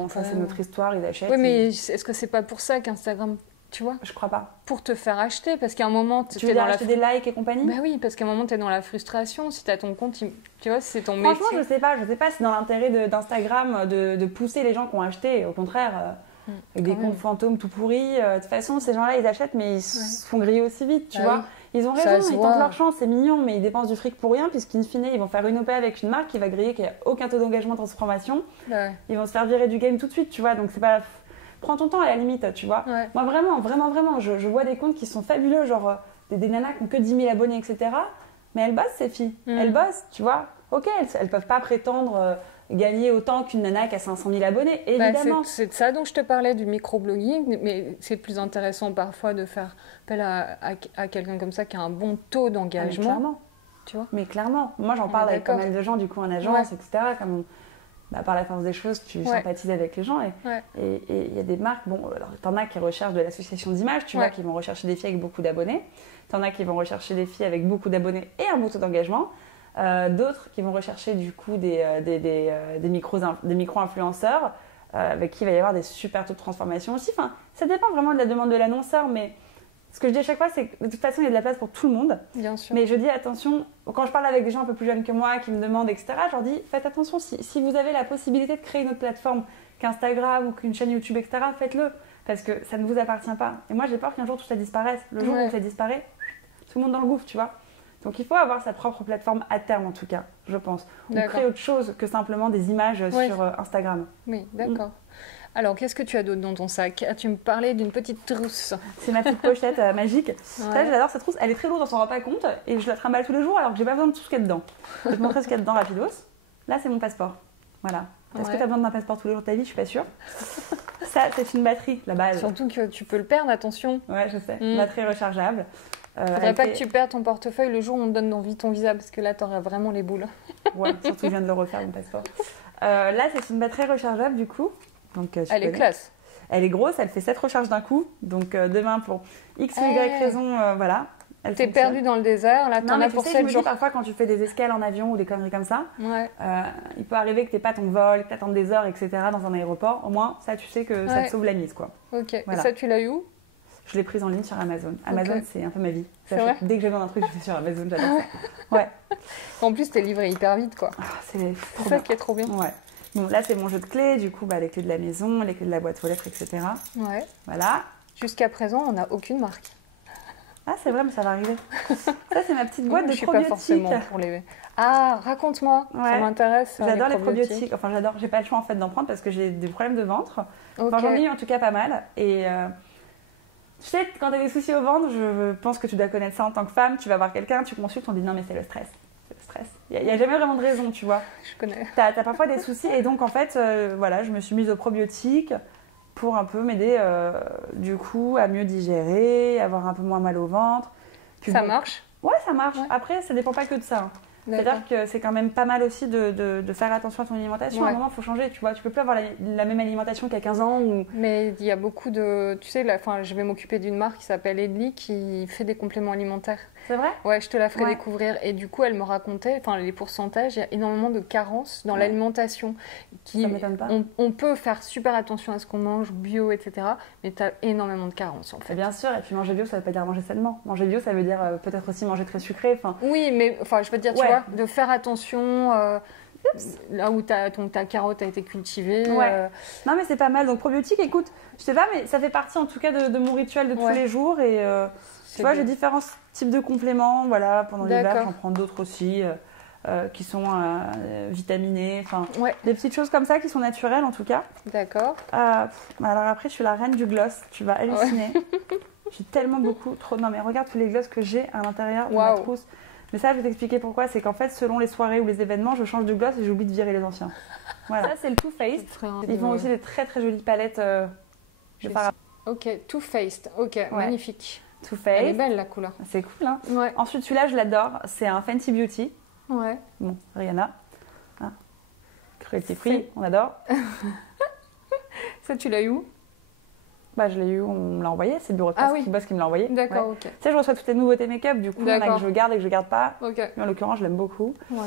Ça c'est notre histoire, ils achètent. Oui, mais est-ce que c'est pas pour ça qu'Instagram, tu vois? Je crois pas. Pour te faire acheter, parce qu'à un moment... Tu veux dire acheter des likes et compagnie? Bah oui, parce qu'à un moment, tu es dans la frustration. Si tu as ton compte, tu vois, c'est ton métier. Franchement, je sais pas si dans l'intérêt d'Instagram de pousser les gens qui ont acheté. Au contraire, avec des comptes fantômes tout pourris. De toute façon, ces gens-là, ils achètent, mais ils se font griller aussi vite, tu vois. Ils ont raison, ils tentent leur chance, c'est mignon, mais ils dépensent du fric pour rien, puisqu'in fine, ils vont faire une OP avec une marque qui va griller, qui n'a aucun taux d'engagement de transformation. Ils vont se faire virer du game tout de suite, tu vois. Donc, c'est pas... Prends ton temps à la limite, tu vois. Moi, vraiment, je vois des comptes qui sont fabuleux, genre des nanas qui ont que 10 000 abonnés, etc. Mais elles bossent, ces filles. Elles bossent, tu vois. Ok, elles peuvent pas prétendre... gagner autant qu'une nana qui a 500 000 abonnés, évidemment. C'est de ça dont je te parlais, du microblogging, mais c'est plus intéressant parfois de faire appel à quelqu'un comme ça qui a un bon taux d'engagement. tu vois. Mais clairement, moi j'en parle avec pas mal de gens du coup en agence, etc. Comme par la force des choses, tu sympathises avec les gens et il y a des marques, bon, alors t'en as qui recherchent de l'association d'images, tu vois, qui vont rechercher des filles avec beaucoup d'abonnés, t'en as qui vont rechercher des filles avec beaucoup d'abonnés et un beau taux d'engagement, d'autres qui vont rechercher du coup des micro-influenceurs avec qui il va y avoir des super taux de transformation aussi, enfin, ça dépend vraiment de la demande de l'annonceur, mais ce que je dis à chaque fois, c'est que de toute façon, il y a de la place pour tout le monde. Bien sûr. Mais je dis attention, quand je parle avec des gens un peu plus jeunes que moi, qui me demandent, etc., je leur dis, faites attention, si vous avez la possibilité de créer une autre plateforme qu'Instagram ou qu'une chaîne YouTube, etc., faites-le, parce que ça ne vous appartient pas. Et moi, j'ai peur qu'un jour, tout ça disparaisse. Le jour où ça disparaît, tout le monde dans le gouffre, tu vois. Donc, il faut avoir sa propre plateforme à terme, en tout cas, je pense. Ou créer autre chose que simplement des images sur Instagram. Oui, d'accord. Alors, qu'est-ce que tu as d'autre dans ton sac? Tu me parlais d'une petite trousse. C'est ma petite pochette magique. Ça, j'adore cette trousse. Elle est très lourde, on s'en rend pas compte. Et je la trimballe tous les jours alors que j'ai pas besoin de tout ce qu'il y a dedans. Je vais te montrer ce qu'il y a dedans rapidos. Là, c'est mon passeport. Voilà. Est-ce que tu as besoin d'un passeport tous les jours de ta vie? Je suis pas sûre. Ça, c'est une batterie, la base. Surtout que tu peux le perdre, attention. Ouais, je sais. Batterie rechargeable. Faudrait pas que tu perdes ton portefeuille le jour où on te donne ton visa parce que là, t'auras vraiment les boules. Ouais, surtout je viens de le refaire, mon passeport. Là, c'est une batterie rechargeable du coup. Donc, elle est classe. Elle est grosse, elle fait 7 recharges d'un coup. Donc demain, pour X ou Y raison, voilà. T'es perdu dans le désert, là t'en as pour 7 jours. Parfois quand tu fais des escales en avion ou des conneries comme ça, il peut arriver que t'aies pas ton vol, que t'attendes des heures, etc. dans un aéroport. Au moins, ça tu sais que ça te sauve la mise, quoi. Ok, voilà. Et ça tu l'as eu où? Je l'ai prise en ligne sur Amazon. Amazon, c'est un peu ma vie. Dès que j'ai besoin d'un truc, je fais sur Amazon, j'adore ça. Ouais. En plus, t'es livré hyper vite, quoi. C'est ça qui est trop bien. Ouais. Bon, là, c'est mon jeu de clés, du coup, les clés de la maison, les clés de la boîte aux lettres, etc. Ouais. Voilà. Jusqu'à présent, on n'a aucune marque. Ah, c'est vrai, mais ça va arriver. Ça, c'est ma petite boîte de probiotiques. Pas forcément pour les... Ah, raconte-moi, ça m'intéresse. J'adore les probiotiques. Enfin, j'adore. J'ai pas le choix, en fait, d'en prendre parce que j'ai des problèmes de ventre. Enfin, j'en ai eu, en tout cas, pas mal. Et tu sais, quand tu as des soucis au ventre, je pense que tu dois connaître ça en tant que femme. Tu vas voir quelqu'un, tu consultes, on dit non, mais c'est le stress. Il n'y a jamais vraiment de raison, tu vois. Je connais. Tu as parfois des soucis et donc en fait, voilà, je me suis mise aux probiotiques pour un peu m'aider du coup à mieux digérer, avoir un peu moins mal au ventre. Puis ça marche? Ouais, ça marche. Ouais. Après, ça dépend pas que de ça. Hein. C'est-à-dire que c'est quand même pas mal aussi de faire attention à ton alimentation. À un moment, il faut changer, tu vois. Tu peux plus avoir la même alimentation qu'il y a 15 ans. Ou... Mais il y a beaucoup de... Tu sais, je vais m'occuper d'une marque qui s'appelle Edley qui fait des compléments alimentaires. C'est vrai? Ouais, je te la ferai découvrir. Et du coup, elle me racontait, les pourcentages, il y a énormément de carences dans l'alimentation. Ça m'étonne pas. On peut faire super attention à ce qu'on mange, bio, etc. Mais tu as énormément de carences, en fait. Et bien sûr, et puis manger bio, ça veut pas dire manger sainement. Manger bio, ça veut dire peut-être aussi manger très sucré. Oui, mais je veux dire, tu vois, de faire attention... là où ta carotte a été cultivée. Ouais. Non, mais c'est pas mal. Donc, probiotiques, écoute, je sais pas, mais ça fait partie en tout cas de mon rituel de tous les jours. Et tu vois, j'ai différents types de compléments. Voilà, pendant l'hiver, j'en prends d'autres aussi qui sont vitaminés. Enfin, des petites choses comme ça qui sont naturelles en tout cas. D'accord. Alors après, je suis la reine du gloss. Tu vas halluciner. J'ai tellement trop. Non, mais regarde tous les gloss que j'ai à l'intérieur de ma trousse. Mais ça, je vais t'expliquer pourquoi. C'est qu'en fait, selon les soirées ou les événements, je change de gloss et j'oublie de virer les anciens. Voilà. Ça, c'est le Too Faced. Ils font aussi des très très jolies palettes de fard. Ok, Too Faced. Ok, magnifique. Too Faced. Elle est belle la couleur. C'est cool, hein. Ouais. Ensuite, celui-là, je l'adore. C'est un Fenty Beauty. Ouais. Bon, Rihanna. Hein. Cruelty Free, on adore. Ça, tu l'as eu où? Je l'ai eu, on me l'a envoyé, c'est le bureau de presse qui bosse qui me l'a envoyé. D'accord, ok. Tu sais, je reçois toutes les nouveautés make-up, du coup, il y en a que je garde et que je garde pas. Okay. Mais en l'occurrence, je l'aime beaucoup. Ouais.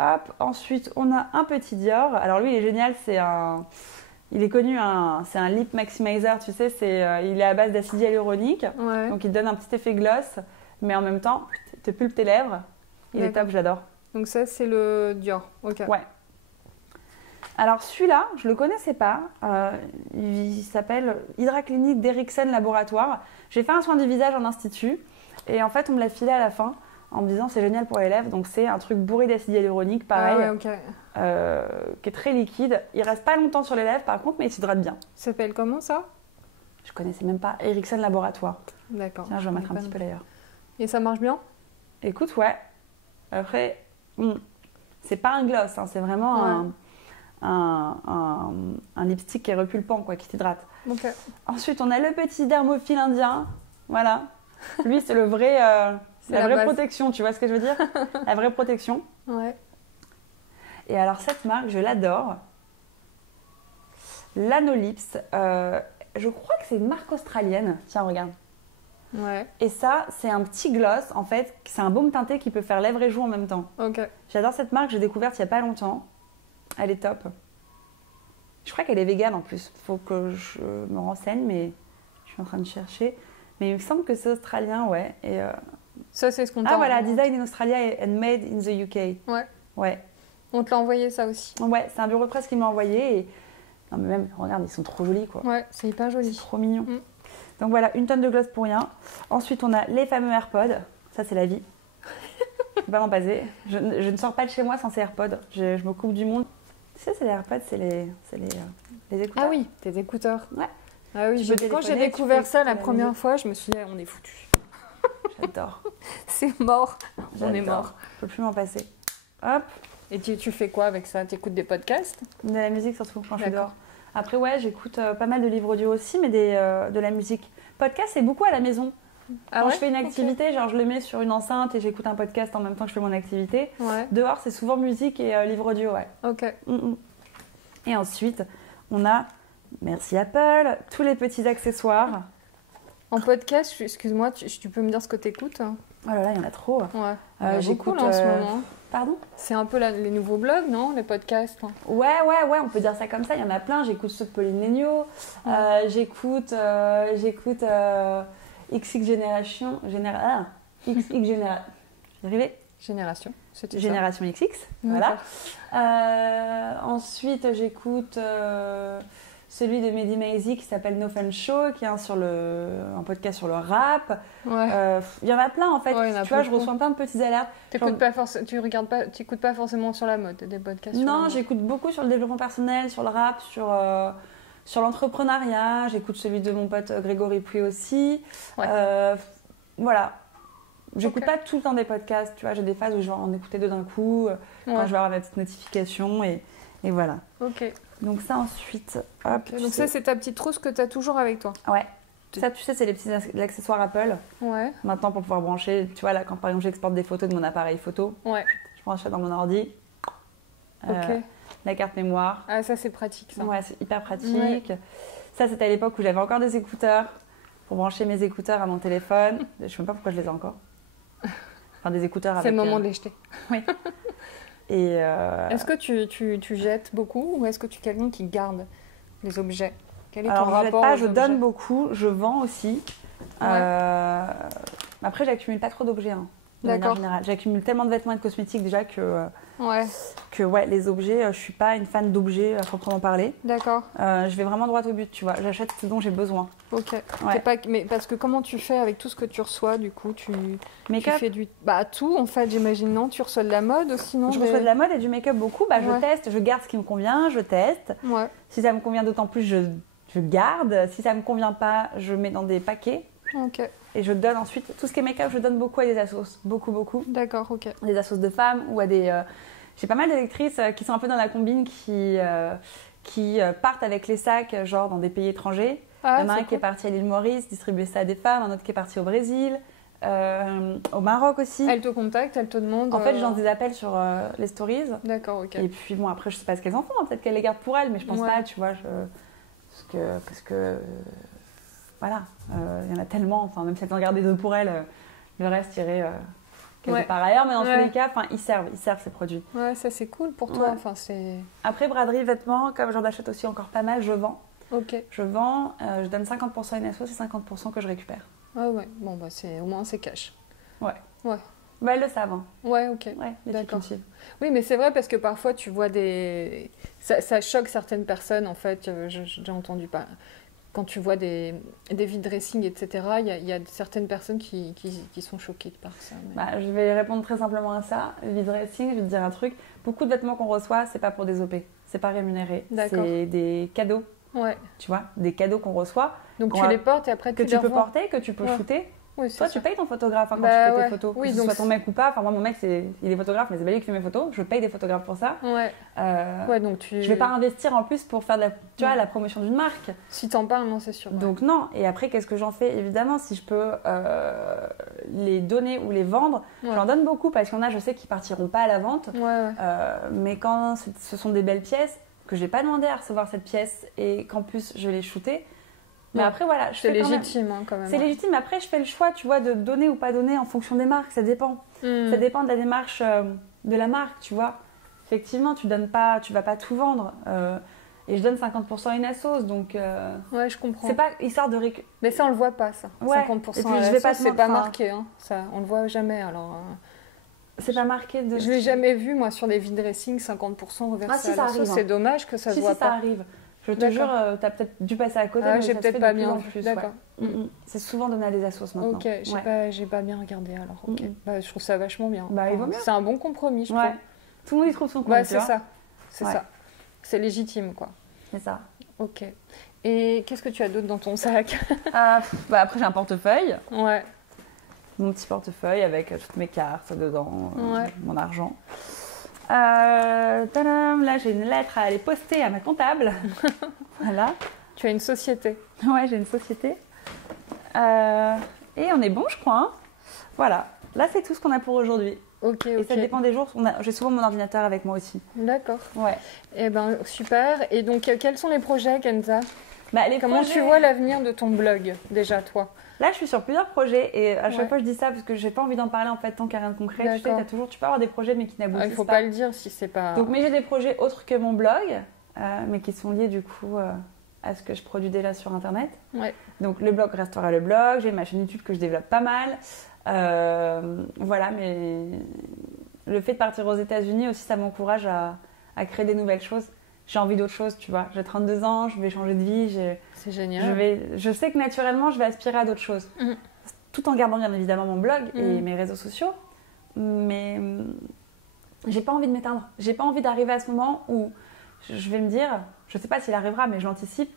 Hop, ensuite, on a un petit Dior. Alors lui, il est génial, il est connu, c'est un lip maximizer, tu sais, il est à base d'acide hyaluronique. Ouais. Donc il te donne un petit effet gloss, mais en même temps, il te pulpe tes lèvres. Il est top, j'adore. Donc ça, c'est le Dior, ok. Ouais. Alors celui-là, je le connaissais pas. Il s'appelle Hydra Clinique d'Erickson Laboratoire. J'ai fait un soin du visage en institut et en fait on me l'a filé à la fin en me disant c'est génial pour les lèvres. Donc c'est un truc bourré d'acide hyaluronique, pareil, qui est très liquide. Il reste pas longtemps sur les lèvres par contre, mais il s'hydrate bien. Ça s'appelle comment ça? Je connaissais même pas. Erickson Laboratoire. D'accord. Tiens, je vais en mettre un petit peu d'ailleurs. Et ça marche bien? Écoute, ouais. Après, c'est pas un gloss, hein, c'est vraiment un lipstick qui est repulpant, quoi, qui t'hydrate. Ensuite, on a le petit dermophile indien. Voilà. Lui, c'est le vrai La vraie base. protection, tu vois ce que je veux dire? La vraie protection. Ouais. Et alors, cette marque, je l'adore. Lanolips. Je crois que c'est une marque australienne. Tiens, regarde. Ouais. Et ça, c'est un petit gloss, en fait. C'est un baume teinté qui peut faire lèvres et joues en même temps. Ok. J'adore cette marque, j'ai découverte il n'y a pas longtemps. Elle est top. Je crois qu'elle est végane en plus. Faut que je me renseigne, mais je suis en train de chercher. Mais il me semble que c'est australien, ouais. Et Ça, c'est ce qu'on t'a ah voilà, envoyé. design in Australia and made in the UK. Ouais. Ouais. On te l'a envoyé, ça aussi. Ouais, c'est un bureau de presse qui m'a envoyé. Et... Non, mais même, regarde, ils sont trop jolis, quoi. Ouais, c'est hyper joli. C'est trop mignon. Mm. Donc voilà, une tonne de gloss pour rien. Ensuite, on a les fameux AirPods. Ça, c'est la vie. Je peux pas m'en passer. Je ne sors pas de chez moi sans ces AirPods. Je me coupe du monde. Tu sais, c'est les AirPods, c'est les écouteurs. Ah oui, tes écouteurs. Ouais. Ah oui, Tu peux quand j'ai téléphoner, tu découvert peux ça la écouter la première musique. fois, je me suis dit, on est foutu. J'adore. C'est mort. On est J'adore. mort. Je peux plus m'en passer. Hop, Et tu fais quoi avec ça? Tu écoutes des podcasts? de la musique surtout quand je suis D'accord. dehors. Après, ouais, j'écoute pas mal de livres audio aussi, mais de la musique. Podcast, c'est beaucoup à la maison. Ah Quand ouais? je fais une activité, genre je le mets sur une enceinte et j'écoute un podcast en même temps que je fais mon activité. Ouais. Dehors, c'est souvent musique et livre audio, ouais. Ok. Et ensuite, on a, merci Apple, tous les petits accessoires. En podcast, excuse-moi, tu peux me dire ce que t'écoutes? Oh là là, il y en a trop. Ouais. Il y en a beaucoup, J'écoute. là, en ce moment. Pardon? C'est un peu les nouveaux blogs, non? Les podcasts. Ouais, on peut dire ça comme ça. Il y en a plein. J'écoute ceux de Pauline Léniaud. J'écoute XX Génération. XX Génération. J'y arrivais? Génération. C'était ça. Génération XX. Voilà. Ensuite, j'écoute celui de Mehdi Maizi qui s'appelle No Fun Show, qui est un podcast sur le rap. Ouais. Il y en a plein en fait. Ouais, il y en a tu vois, je beaucoup. reçois plein de petites alertes. T'écoutes pas t'écoutes pas forcément sur la mode, des podcasts sur la Non, mode. j'écoute beaucoup sur le développement personnel, sur le rap, sur l'entrepreneuriat. J'écoute celui de mon pote Grégory Puy aussi. Ouais. Voilà. J'écoute Ok. pas tout le temps des podcasts. Tu vois, j'ai des phases où je vais en écouter deux d'un coup, quand Ouais. je vais avoir ma petite notification et voilà. Ok. Donc ça ensuite, hop. Ok. Donc ça, c'est ta petite trousse que t'as toujours avec toi. Ouais. Ça, tu sais, c'est les petits accessoires Apple. Ouais. Maintenant, pour pouvoir brancher, tu vois, là, quand par exemple j'exporte des photos de mon appareil photo, Ouais. je branche ça dans mon ordi. Ok. La carte mémoire. Ah, ça, c'est pratique, ça. Ouais, c'est hyper pratique. Ça, c'était à l'époque où j'avais encore des écouteurs pour brancher mes écouteurs à mon téléphone. Je ne sais même pas pourquoi je les ai encore. Enfin, des écouteurs avec... C'est le moment de les jeter. Et Est-ce que tu jettes beaucoup ou est-ce que tu es quelqu'un qui garde les objets? Quel est ton alors, je jette rapport pas, aux je objets? donne beaucoup, je vends aussi. Ouais. Après, j'accumule pas trop d'objets, hein, de manière D'accord. générale. J'accumule tellement de vêtements et de cosmétiques déjà Ouais, que ouais, les objets, je suis pas une fan d'objets à proprement parler. d'accord. Je vais vraiment droit au but, tu vois. J'achète ce dont j'ai besoin. Ok. Ouais. T'es pas... Mais parce que comment tu fais avec tout ce que tu reçois, du coup, tu Make-up, fais du... Bah, tout, en fait, j'imagine, non? Tu reçois de la mode aussi, non? je reçois de la mode et du make-up beaucoup. Bah, je Ouais. teste, je garde ce qui me convient, je teste. Ouais, Si ça me convient d'autant plus, je garde. Si ça me convient pas, je mets dans des paquets. ok. Et je donne ensuite, tout ce qui est make-up, je donne beaucoup à des assos. Beaucoup, beaucoup. D'accord, ok. Des assos de femmes ou à des... J'ai pas mal d'électrices qui sont un peu dans la combine qui partent avec les sacs, genre dans des pays étrangers. Ah, Il y en a un c'est qui est cool. parti à l'île Maurice, distribuer ça à des femmes. Un autre qui est parti au Brésil. Au Maroc aussi. Elle te contacte, elle te demande... En fait, je lance des appels sur les stories. D'accord, ok. Et puis bon, après, je sais pas ce qu'elles en font. Hein. Peut-être qu'elles les gardent pour elles, mais je pense Ouais. pas, tu vois. Parce que voilà, il y en a tellement. Enfin, même si elles en gardent des deux pour elles, le reste irait quelque Ouais. part ailleurs. Mais dans tous Ouais. les cas, enfin, ils servent ces produits. Ouais, ça, c'est cool pour toi. Ouais. Enfin, c'est... Après, braderie, vêtements, comme j'en achète aussi encore pas mal, je vends. Ok. Je vends, je donne 50% à une asso, c'est 50% que je récupère. Ah ouais, bon, bah, au moins, c'est cash. Bah, elles le savent. Hein. Ouais, ok. Ouais, les filles qui D'accord. me suivent. Oui, mais c'est vrai parce que parfois tu vois des... Ça choque certaines personnes, en fait. J'ai entendu pas. Quand tu vois des vides dressing, etc., il y a certaines personnes qui sont choquées par ça. Mais... Bah, je vais répondre très simplement à ça. Le vide dressing, je vais te dire un truc. Beaucoup de vêtements qu'on reçoit, c'est pas pour des OP. C'est pas rémunéré. D'accord. C'est des cadeaux, Ouais. tu vois. Des cadeaux qu'on reçoit, Donc Qu'on tu va- les portes et après que tu tu les peux revends. porter, que tu peux Ouais. shooter. Oui, Toi, ça. tu payes ton photographe hein, quand Bah, tu fais ouais. tes photos. Oui, que ce donc soit ton mec ou pas. Enfin, moi, mon mec, il est photographe, mais c'est pas lui qui fait mes photos. Je paye des photographes pour ça. Ouais. Ouais, donc Je vais pas investir en plus pour faire la promotion d'une marque. Si t'en parles, non, c'est sûr. Ouais. Donc non. Et après, qu'est-ce que j'en fais? Évidemment, si je peux les donner ou les vendre, j'en donne beaucoup parce qu'il y en a, je sais, qui partiront pas à la vente. Ouais. Mais quand ce sont des belles pièces, que j'ai pas demandé à recevoir cette pièce et qu'en plus je l'ai shootée. Mais après, voilà. C'est légitime quand même. C'est légitime. Après, je fais le choix, tu vois, de donner ou pas donner en fonction des marques. Ça dépend. Ça dépend de la démarche de la marque, tu vois. Effectivement, tu vas pas tout vendre. Et je donne 50% à une assos, donc... Ouais, je comprends. C'est pas histoire de... Mais ça, on le voit pas, ça. Ouais. 50% Et puis, à je vais pas c'est pas marqué, hein. Ça, on le voit jamais, alors... C'est pas marqué de... Je l'ai jamais vu, moi, sur des vide dressing, 50% reversé à la sauce. C'est dommage que ça se voit pas. Ça arrive. Je te jure, t'as peut-être dû passer à côté, mais j'ai ça peut-être se fait pas de plus bien en vu. plus. D'accord. C'est souvent donné à des assos maintenant. Ok, j'ai pas bien regardé alors. Ok. Bah, je trouve ça vachement bien. Bah, il vaut mieux. C'est un bon compromis, je trouve. Tout le monde y trouve son compte. Ouais, c'est ça. C'est ça. C'est légitime, quoi. C'est ça. Ok. Et qu'est-ce que tu as d'autre dans ton sac? Après, j'ai un portefeuille. Ouais. Mon petit portefeuille avec toutes mes cartes dedans, mon argent. Tadam, là, j'ai une lettre à aller poster à ma comptable. Voilà. Tu as une société. Ouais, j'ai une société. Et on est bon, je crois. Hein. Voilà. Là, c'est tout ce qu'on a pour aujourd'hui. Ok. Et ça dépend des jours. J'ai souvent mon ordinateur avec moi aussi. D'accord. Ouais. Eh ben, super. Et donc, quels sont les projets, Kenza? Comment tu vois l'avenir de ton blog, déjà, toi? Là, je suis sur plusieurs projets et à chaque fois, je dis ça parce que j'ai pas envie d'en parler en fait tant qu'il n'y a rien de concret. Tu sais, tu peux avoir des projets mais qui n'aboutissent pas. Il faut pas le dire si c'est pas... Donc, mais j'ai des projets autres que mon blog, mais qui sont liés du coup à ce que je produis déjà sur Internet. Ouais. Donc, le blog restera le blog. J'ai ma chaîne YouTube que je développe pas mal. Voilà, mais le fait de partir aux États-Unis aussi, ça m'encourage à créer des nouvelles choses. J'ai envie d'autre chose, tu vois. J'ai 32 ans, je vais changer de vie. C'est génial. Je sais que naturellement, je vais aspirer à d'autres choses. Tout en gardant bien évidemment mon blog et mes réseaux sociaux. Mais j'ai pas envie de m'éteindre. J'ai pas envie d'arriver à ce moment où je vais me dire, je sais pas s'il arrivera, mais je l'anticipe,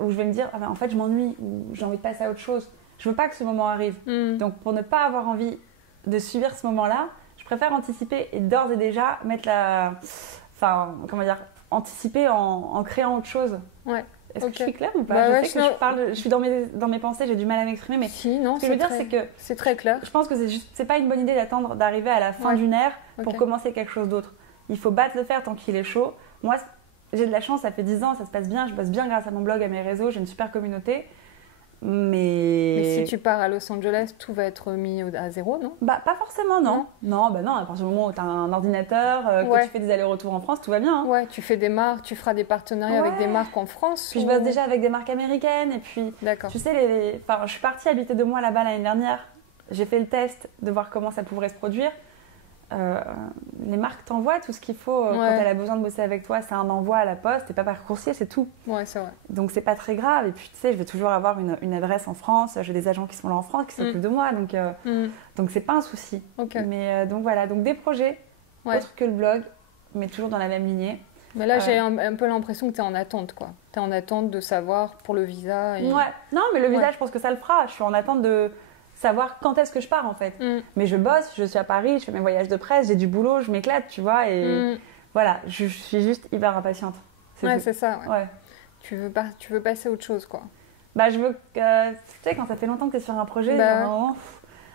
où je vais me dire, en fait, je m'ennuie, ou j'ai envie de passer à autre chose. Je veux pas que ce moment arrive. Donc, pour ne pas avoir envie de subir ce moment-là, je préfère anticiper et d'ores et déjà mettre anticiper en créant autre chose. Ouais. Est-ce que je suis claire ou pas? Je sais que je suis dans mes pensées, j'ai du mal à m'exprimer, mais si, non, ce que je veux dire, c'est que c'est très clair. Je pense que c'est pas une bonne idée d'arriver à la fin d'une ère pour commencer quelque chose d'autre. Il faut battre le fer tant qu'il est chaud. Moi, j'ai de la chance, ça fait 10 ans, ça se passe bien, je bosse bien grâce à mon blog, à mes réseaux, j'ai une super communauté. Mais si tu pars à Los Angeles, tout va être mis à zéro, non? Bah, pas forcément, non. Non, à partir du moment où tu as un ordinateur, que tu fais des allers-retours en France, tout va bien. Hein. Ouais, tu fais des marques, tu feras des partenariats avec des marques en France. Puis je bosse déjà avec des marques américaines. Et puis, tu sais, je suis partie habiter 2 mois là-bas l'année dernière. J'ai fait le test de voir comment ça pourrait se produire. Les marques t'envoient tout ce qu'il faut quand elle a besoin de bosser avec toi. C'est un envoi à la poste et pas par coursier, c'est tout. Ouais, c'est vrai. Donc c'est pas très grave. Et puis tu sais, je vais toujours avoir une adresse en France. J'ai des agents qui sont là en France, qui s'occupent de moi. Donc c'est pas un souci. Mais donc voilà, donc des projets autres que le blog, mais toujours dans la même lignée. Mais là, j'ai un peu l'impression que tu es en attente, quoi. Tu es en attente de savoir pour le visa. Ouais. Non, mais le visa, je pense que ça le fera. Je suis en attente de savoir quand est-ce que je pars en fait. Mais je bosse, je suis à Paris, je fais mes voyages de presse, j'ai du boulot, je m'éclate, tu vois, et voilà, je suis juste hyper impatiente. C'est ça. Ouais. Tu veux passer à autre chose, quoi. Bah, je veux que, tu sais, quand ça fait longtemps que tu es sur un projet,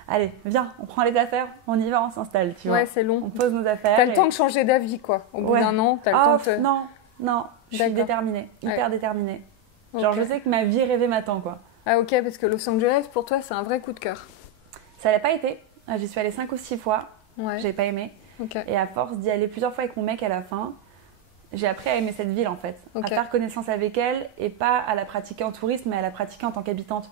allez, viens, on prend les affaires, on y va, on s'installe, tu vois. Ouais, c'est long. On pose nos affaires. T'as le temps de changer d'avis, quoi. Au bout d'un an, t'as le temps de... Non, je suis déterminée, hyper déterminée. Genre, je sais que ma vie rêvée m'attend, quoi. Ah ok, parce que Los Angeles, pour toi, c'est un vrai coup de cœur. Ça l'a pas été. J'y suis allée 5 ou 6 fois. J'ai pas aimé. Et à force d'y aller plusieurs fois avec mon mec à la fin, j'ai appris à aimer cette ville en fait. À faire connaissance avec elle et pas à la pratiquer en tourisme, mais à la pratiquer en tant qu'habitante.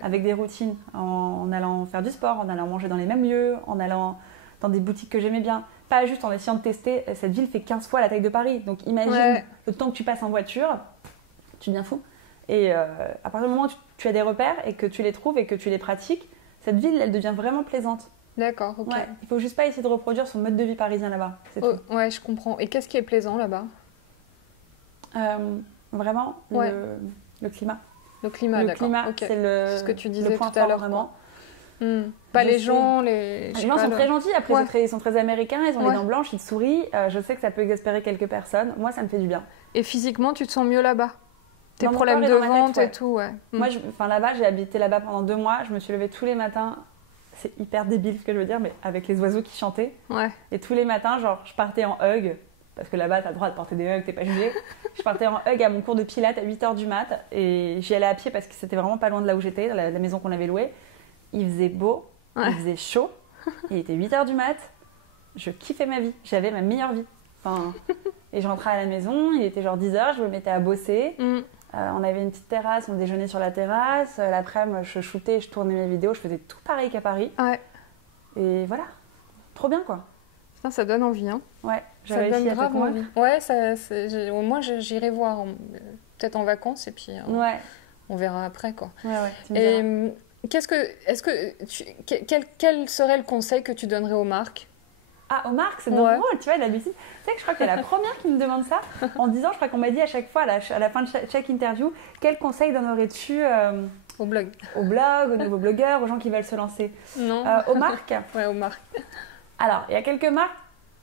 Avec des routines, en allant faire du sport, en allant manger dans les mêmes lieux, en allant dans des boutiques que j'aimais bien. Pas juste en essayant de tester. Cette ville fait 15 fois la taille de Paris. Donc imagine le temps que tu passes en voiture, tu deviens fou. Et à partir du moment où tu as des repères et que tu les trouves et que tu les pratiques, cette ville, elle devient vraiment plaisante. D'accord, ok. Il faut juste pas essayer de reproduire son mode de vie parisien là-bas. C'est tout. Ouais, je comprends. Et qu'est-ce qui est plaisant là-bas? Vraiment, le climat. Le climat, Le d'accord. climat, Okay. c'est C'est ce que tu disais point tout à fort, l'heure. vraiment. Pas Je les sais. gens, Les gens sont très gentils, après ils sont très américains, ils ont les dents blanches, ils te sourient. Je sais que ça peut exaspérer quelques personnes. Moi, ça me fait du bien. Et physiquement, tu te sens mieux là-bas? Tes Dans mon problèmes corps de et dans ma ventre tête, ouais. et tout, ouais. Moi, là-bas, j'ai habité là-bas pendant 2 mois. Je me suis levée tous les matins. C'est hyper débile ce que je veux dire, mais avec les oiseaux qui chantaient. Ouais. Et tous les matins, genre, je partais en hug. Parce que là-bas, t'as le droit de porter des hugs, t'es pas jugé. Je partais en hug à mon cours de pilates à 8h du mat. Et j'y allais à pied parce que c'était vraiment pas loin de là où j'étais, la maison qu'on avait louée. Il faisait beau, il faisait chaud. Il était 8h du mat. Je kiffais ma vie. J'avais ma meilleure vie. Et je rentrais à la maison, il était genre 10h, je me mettais à bosser. On avait une petite terrasse, on déjeunait sur la terrasse. L'après-midi, je shootais, je tournais mes vidéos. Je faisais tout pareil qu'à Paris. Ouais. Et voilà. Trop bien, quoi. Putain, ça donne envie, hein. Ouais, ça donne grave envie. Ouais, moi j'irai voir, peut-être en vacances, et puis on verra après, quoi. Et quel serait le conseil que tu donnerais aux marques? Ah, aux marques, c'est drôle, tu vois, d'habitude. Tu sais que je crois que t'es la première qui me demande ça. En disant, je crois qu'on m'a dit à chaque fois, à la fin de chaque interview, quel conseil donnerais-tu au blog, aux nouveaux blogueurs, aux gens qui veulent se lancer? Non. Aux marques. Ouais, aux marques. Alors, il y a quelques marques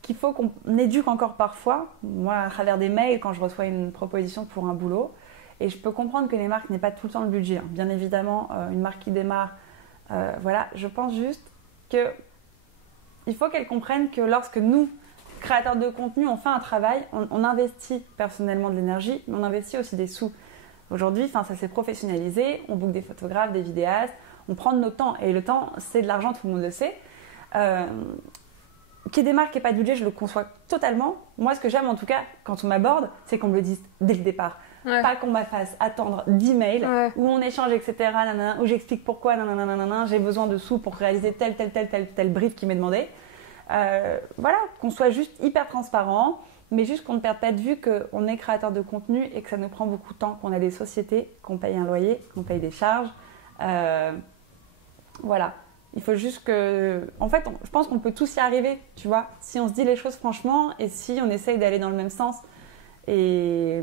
qu'il faut qu'on éduque encore parfois. Moi, à travers des mails, quand je reçois une proposition pour un boulot, et je peux comprendre que les marques n'aient pas tout le temps le budget. Bien évidemment, une marque qui démarre, voilà, je pense juste que il faut qu'elles comprennent que lorsque nous, créateurs de contenu, on fait un travail, on investit personnellement de l'énergie, mais on investit aussi des sous. Aujourd'hui, ça s'est professionnalisé, on book des photographes, des vidéastes, on prend de notre temps. Et le temps, c'est de l'argent, tout le monde le sait. Qu'il y ait des marques et pas de budget, je le conçois totalement. Moi, ce que j'aime en tout cas, quand on m'aborde, c'est qu'on me le dise dès le départ. Ouais. Pas qu'on me fasse attendre 10 mails où on échange, etc., nanana, où j'explique pourquoi, nanana, j'ai besoin de sous pour réaliser tel brief qui m'est demandé. Voilà, qu'on soit juste hyper transparent, mais juste qu'on ne perde pas de vue qu'on est créateur de contenu et que ça nous prend beaucoup de temps, qu'on a des sociétés, qu'on paye un loyer, qu'on paye des charges. Voilà. Il faut juste que... En fait, je pense qu'on peut tous y arriver, tu vois, si on se dit les choses franchement et si on essaye d'aller dans le même sens. Et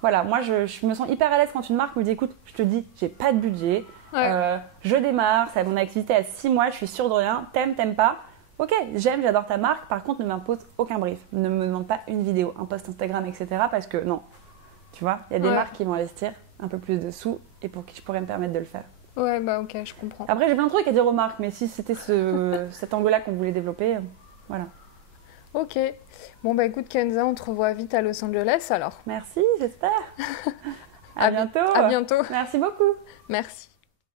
voilà, moi, je me sens hyper à l'aise quand une marque me dit « Écoute, je te dis, j'ai pas de budget, je démarre, c'est mon activité à 6 mois, je suis sûre de rien, t'aimes pas. Ok, j'aime, j'adore ta marque, par contre, ne m'impose aucun brief. Ne me demande pas une vidéo, un post Instagram, etc. Parce que non, tu vois, il y a des marques qui vont investir un peu plus de sous et pour qui je pourrais me permettre de le faire. Ouais, bah ok, je comprends. Après, j'ai plein de trucs à dire aux marques, mais si c'était cet angle-là qu'on voulait développer, voilà. Ok. Bon, bah écoute, Kenza, on te revoit vite à Los Angeles alors. Merci, j'espère. À bientôt. À bientôt. Merci beaucoup. Merci.